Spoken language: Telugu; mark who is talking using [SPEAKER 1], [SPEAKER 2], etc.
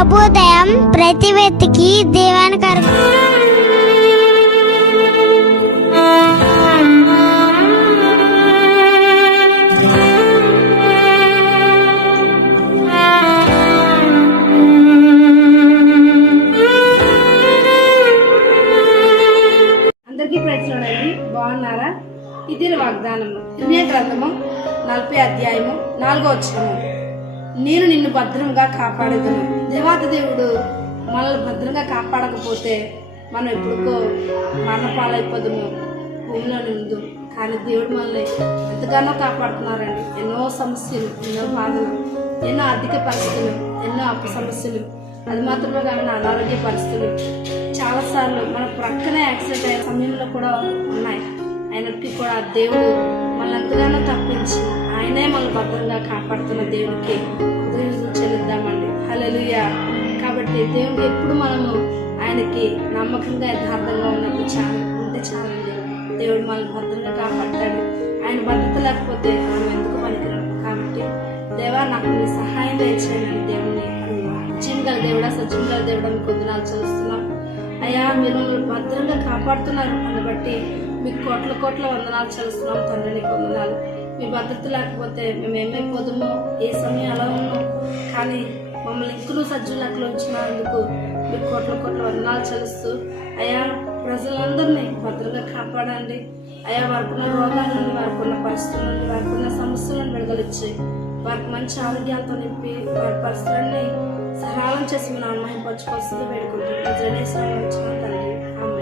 [SPEAKER 1] వాక్యం ప్రతి వ్యక్తికి దీవెనకరం.
[SPEAKER 2] అందరికీ ప్రశ్నలండి బాగున్నారా? ఇది వాగ్దానము. ఇదే గ్రంథము నలభై అధ్యాయము నాలుగో వచ్చినము నేను నిన్ను భద్రంగా కాపాడేదను దేవాత దేవుడు మనల్ని భద్రంగా కాపాడకపోతే మనం ఎప్పుడుకో మరణపాలైపోదాము. భూమిలో నిందు కానీ దేవుడు మనల్ని ఎంతగానో కాపాడుతున్నారండి. ఎన్నో సమస్యలు ఎన్నో బాధలు ఎన్నో ఆర్థిక పరిస్థితులు ఎన్నో అప్పు సమస్యలు. అది మాత్రమే కాకుండా అనారోగ్య పరిస్థితులు. చాలాసార్లు మన ప్రక్కనే యాక్సిడెంట్ అయిన సమయంలో కూడా ఉన్నాయి. అయినప్పటికీ కూడా దేవుడు మనల్ని ఎంతగానో తప్పించి ఆయనే మనల్ని భద్రంగా కాపాడుతున్న దేవుడికి కాబట్టి దేవుడు ఎప్పుడు మనము ఆయనకి నమ్మకంగా యథార్థంగా ఉన్నప్పుడు చాలా ఉంటే చాలండి దేవుడు మనల్ని భద్రంగా కాపాడతాడు. ఆయన భద్రత లేకపోతే మనం ఎందుకు పనికిరాం కాబట్టి దేవా నాకు నీ సహాయం దయచేయండి దేవుడిని అడుగుదాం దేవుడా సజ్జీవగల దేవుడా మీకు వందనాలు చేస్తున్నాం అయ్యా మీరు మమ్మల్ని భద్రంగా కాపాడుతున్నారు. అని బట్టి మీకు కోట్ల కోట్ల వందనాలు చేస్తున్నాం తండ్రిని కొందనాలు వందనాలు. మీ భద్రత లేకపోతే మేము ఏమైపోదుమో? ఏ సమయం అలా ఉన్నాం కానీ మమ్మల్ని ఇంకులు సజ్జులకు ఉంచినందుకు మీకు కోట్ల కోట్ల వందనాలు చెల్లిస్తూ అయ్యా ప్రజలందరినీ భద్రంగా కాపాడండి అయ్యా వారికున్న రోగాల నుండి వారికున్న పరిస్థితుల నుండి వారికున్న సమస్యలను విడుదలిచ్చి వారికి మంచి ఆరోగ్యాలతో నింపి వారి పరిస్థితులన్నీ సహాయం చేసి మన అమ్మాయి పచ్చుకొస్తుంది వేడుకుంటున్నాం వచ్చిన తండ్రి